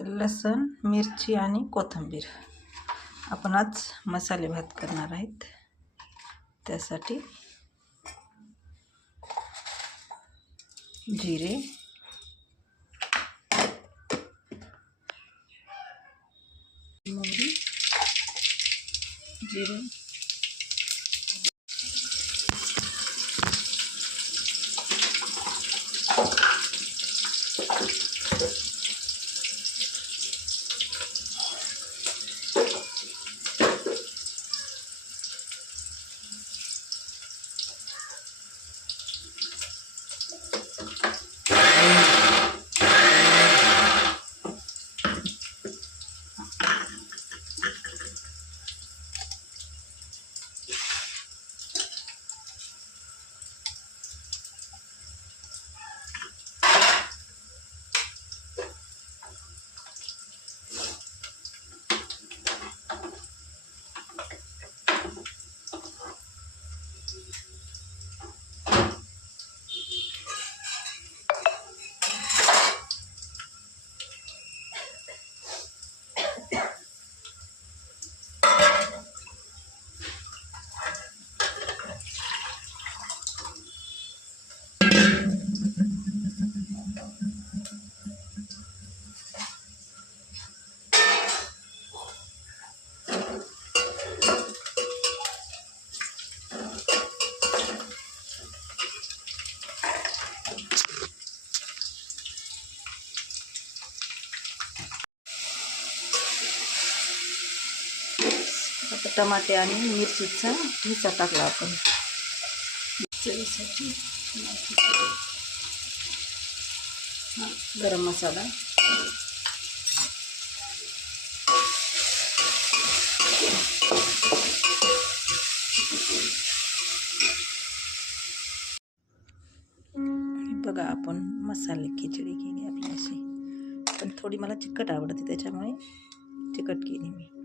लसूण, मिरची आणि कोथिंबीर. आपण आज मसाले भात करणार आहेत. त्यासाठी जिरे, मोहरी, जिरे, टमाटे आणि मिरचीचा ठेचा टाकला आपण चवीसाठी. गरम मसाला, बघा आपण मसाले खिचडी केली आपली अशी. पण थोडी मला चिकट आवडते त्याच्यामुळे चिकट केली मी.